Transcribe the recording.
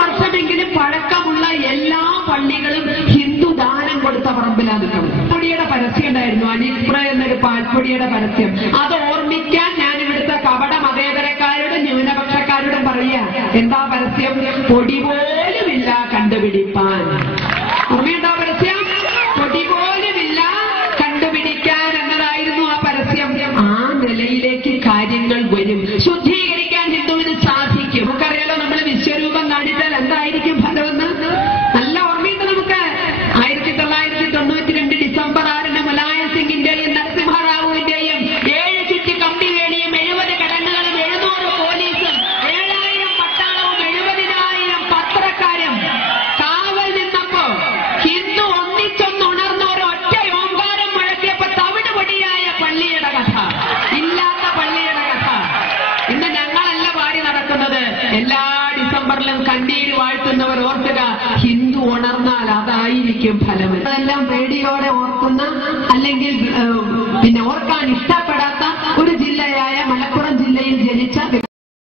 വർഷമെങ്കിലും പഴക്കമുള്ള എല്ലാ പള്ളികളും ഹിന്ദു ദാനം കൊടുത്ത പറമ്പിലാണ് നിൽക്കുന്നത്. പൊടിയുടെ പരസ്യം ഉണ്ടായിരുന്നു, അനിസ്പ്ര എന്നൊരു പാൽപ്പൊടിയുടെ പരസ്യം. അത് ഓർമ്മിക്കാൻ ഞാൻ ഇവിടുത്തെ കപട മതേതരക്കാരോടും ന്യൂനപക്ഷക്കാരോടും പറയാ, എന്താ പരസ്യം? പൊടി പോലുമില്ല കണ്ടുപിടിപ്പാൻ. ഓർമ്മയുണ്ടോ പരസ്യം? പൊടി പോലുമില്ല കണ്ടുപിടിക്കാൻ എന്നതായിരുന്നു ആ പരസ്യം. ആ നിലയിലേക്ക് കാര്യങ്ങൾ വരും. ശുദ്ധീകരിക്കാൻ ഹിന്ദുവിന് സാധിക്കും. നമുക്കറിയാലോ, നമ്മൾ വിശ്വരൂപം കാണിച്ചാൽ എന്തായിരിക്കും ഫലമെന്ന് നല്ല ഓർമ്മയുണ്ട് നമുക്ക്. 1992 ഡിസംബർ 6 മുലായം സിംഗിന്റെയും നരസിംഹറാവുവിന്റെയും 7 ചുറ്റി കമ്പി വേണിയും 70 കടന്നുകളും 700 പോലീസും 7000 പട്ടാളവും 70,000 പത്രക്കാരും കാവൽ നിന്നപ്പോ ഹിന്ദു ഒന്നിച്ചൊന്നുണർന്ന ഒരൊറ്റ ഓങ്കാരം മുഴക്കിയപ്പോ തവിടുപൊടിയായ പള്ളിയുടെ കഥ, ഇല്ലാത്ത പള്ളിയുടെ കഥ ഇന്ന് ഞങ്ങളല്ല പാടി നടക്കുന്നത്. എല്ലാ ഡിസംബറിലും കണ്ണീര് വാഴ്ത്തുന്നവർ ഓർക്കുക, ഹിന്ദു ഉണർന്നാൽ അതായിരിക്കും ഫലം. അതെല്ലാം പേടിയോടെ ഓർക്കുന്ന, അല്ലെങ്കിൽ പിന്നെ ഓർക്കാൻ ഇഷ്ടപ്പെടുന്ന